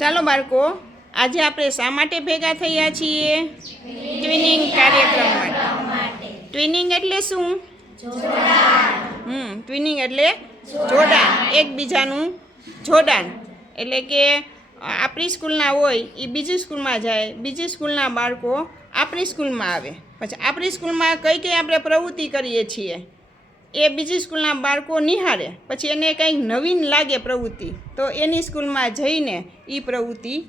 ચાલો બાળકો, આજે આપણે શા માટે ભેગા થયા છીએ? ટ્વિનિંગ કાર્યક્રમ માટે. ટ્વિનિંગ એટલે શું? હમ ટ્વિનિંગ એટલે જોડાણ, એકબીજાનું જોડાણ. એટલે કે આપણી સ્કૂલના હોય એ બીજી સ્કૂલમાં જાય, બીજી સ્કૂલના બાળકો આપણી સ્કૂલમાં આવે. પછી આપણી સ્કૂલમાં કઈ કઈ આપણે પ્રવૃત્તિ કરીએ છીએ? એ બીજી સ્કૂલના બાળકો નિહાળે. પછી એને કંઈક નવીન લાગે પ્રવૃત્તિ, તો એની સ્કૂલમાં જઈને એ પ્રવૃત્તિ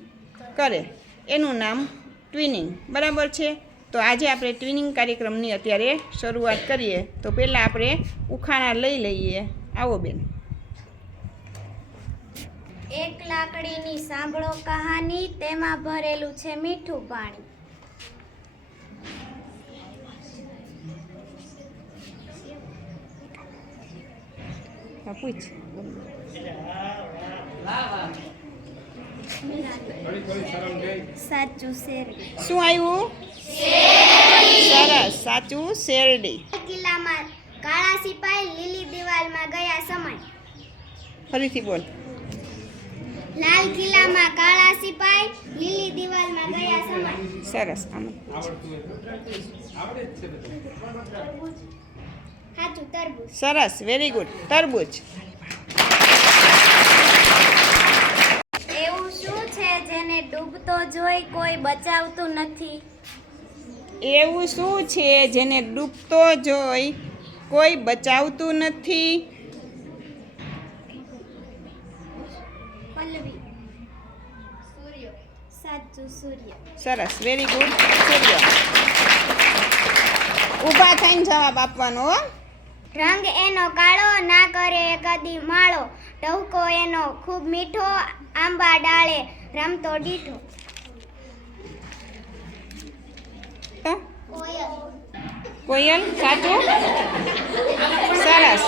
કરે. એનું નામ ટ્વિનિંગ. બરાબર છે? તો આજે આપણે ટ્વિનિંગ કાર્યક્રમની અત્યારે શરૂઆત કરીએ. તો પહેલાં આપણે ઉખાણા લઈ લઈએ. આવો બેન. એક લાકડીની સાંભળો કહાની, તેમાં ભરેલું છે મીઠું પાણી. પૂછ સાચું શેરડી. શું આવ્યું? સરસ સાચું શેરડી. કિલ્લામાં કાળા સિપાઈ લીલી દિવાલમાં ગયા સમય. ફરીથી બોલ. લાલ કિલ્લામાં કાળા સિપાઈ લીલી દિવાલમાં ગયા સમય. સરસ આમ. સાચું તરબૂચ સરસ વેરી ગુડ તરબૂચ. એવું શું છે જેને ડૂબતો જોઈ કોઈ બચાવતું નથી? એવું શું છે જેને ડૂબતો જોઈ કોઈ બચાવતું નથી? પલ્લવી. સૂર્ય. સાચું સૂર્ય. સરસ વેરી ગુડ સૂર્ય. ઊભા થઈને જવાબ આપવાનો હો. રંગ એનો કાળો, ના કરે કદી માળો. ટહુકો એનો ખૂબ મીઠો, આંબા ડાળે રમતો ડીઠો કોયલ, સાચું? સરસ.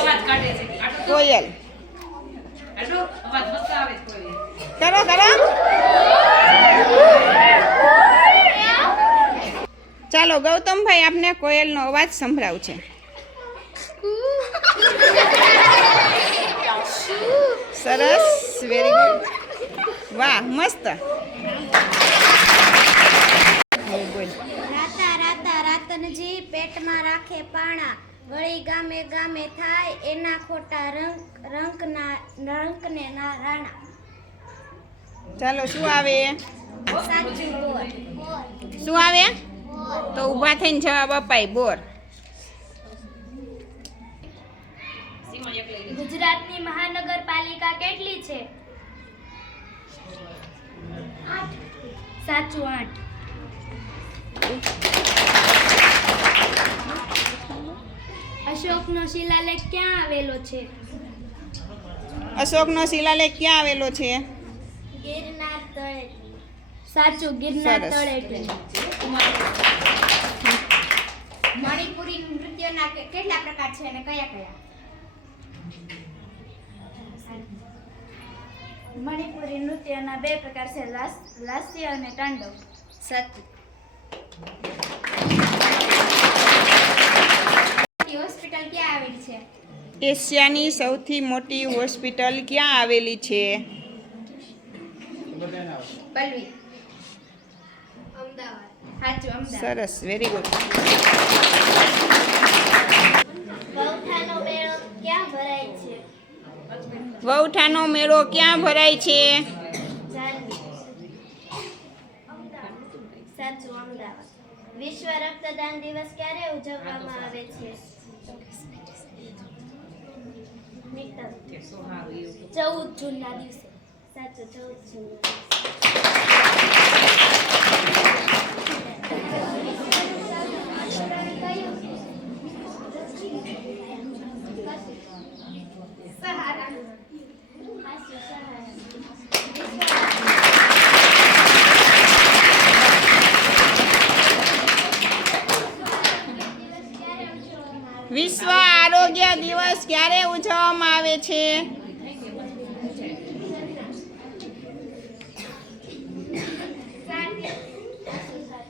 કોયલ. કરો કરો ચાલો, ગૌતમભાઈ આપને કોયલનો અવાજ સંભળાવશે સરસ. વેરી ગુડ વાહ મસ્ત. રાતા રાતા રાતનજી પેટમાં રાખે પાણા. વળી ગામે ગામે થાય એના ખોટા રંક રંકના રંકને ના રાણા ચાલો શું આવે? સાચું શું આવે? તો ઊભા થઈને જવાબ અપાય. બોર ગુજરાતની મહાનગરપાલિકા કેટલી છે? સાચું આઠ. અશોકનો શિલાલેખ ક્યાં આવેલો છે? અશોકનો શિલાલેખ ક્યાં આવેલો છે? ગિરનાર તળેટી સાચું ગિરનાર તળે તળેટી મણિપુરી નૃત્યના કેટલા પ્રકાર છે અને કયા કયા? મણિપુરી નૃત્યના બે પ્રકાર છે લાસ- લાસ્ય અને તાંડવ. સાચું હોસ્પિટલ ક્યાં આવેલી છે? એશિયાની સૌથી મોટી હોસ્પિટલ ક્યાં આવેલી છે? પલ્વી. અમદાવાદ. સરસ વેરી ગુડ ગૌઠાનો મેળો ક્યાં ભરાય છે? વૌઠાનો મેળો ક્યાં ભરાય છે? વિશ્વ રક્તદાન દિવસ ક્યારે ઉજવવામાં આવે છે? ચૌદ જૂનના દિવસે. સાચું, ચૌદ જૂન સહારા સાચું સહારા વિશ્વ આરોગ્ય દિવસ ક્યારે ઉજવવામાં આવે છે?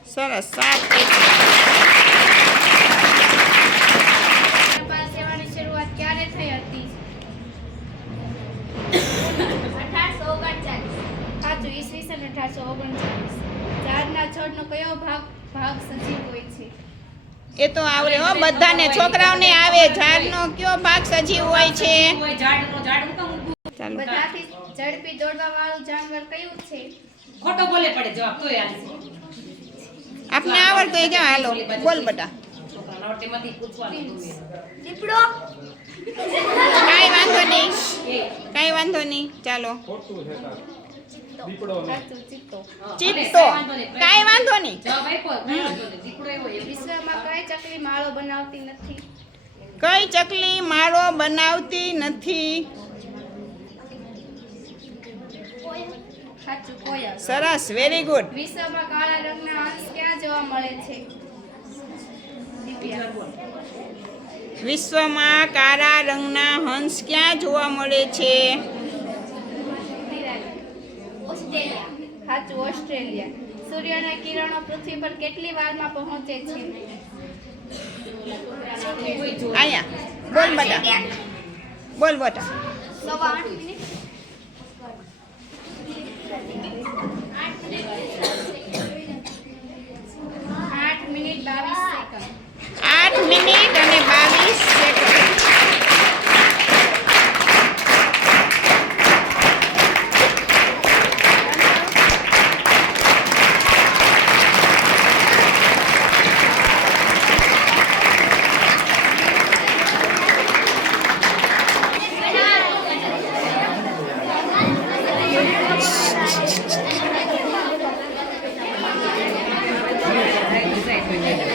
સરસ, સાત અઢારસો ઓગણચાલીસ. ઝાડના છોડનો કયો ભાગ ભાગ સજીવ હોય છે? એ તો આવડે હો બધાને છોકરાઓને આવે ઝાડનો કયો ભાગ સજીવ હોય છે? ઝાડનો ઝાડ હું કામ ચાલો. બધાથી ઝડપી દોડવા વાળું જાનવર કયું છે? ખોટો બોલે પડે જવાબ તો આપને આવડતું હોય કેવા હાલો બોલ બટા એ. કાંઈ વાંધો નહીં. કઈ વાંધો નહીં. ચાલો. ચિત્તો. કાંઈ વાંધો નહીં. વિશ્વમાં કઈ ચકલી માળો બનાવતી નથી? કઈ ચકલી માળો બનાવતી નથી? સરસ વેરી ગુડ વિશ્વમાં કાળા રંગના અંશ ક્યાં જોવા મળે છે? વિશ્વમાં કાળા રંગના હંસ ક્યાં જોવા મળે છે? ઓસ્ટ્રેલિયા. સાચું ઓસ્ટ્રેલિયા. સૂર્યના કિરણો પૃથ્વી પર કેટલી વારમાં પહોંચે છે? અહીંયા બોલ બટા બોલ બટા સવા આઠ minute. Happy New Year.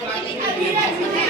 Gracias.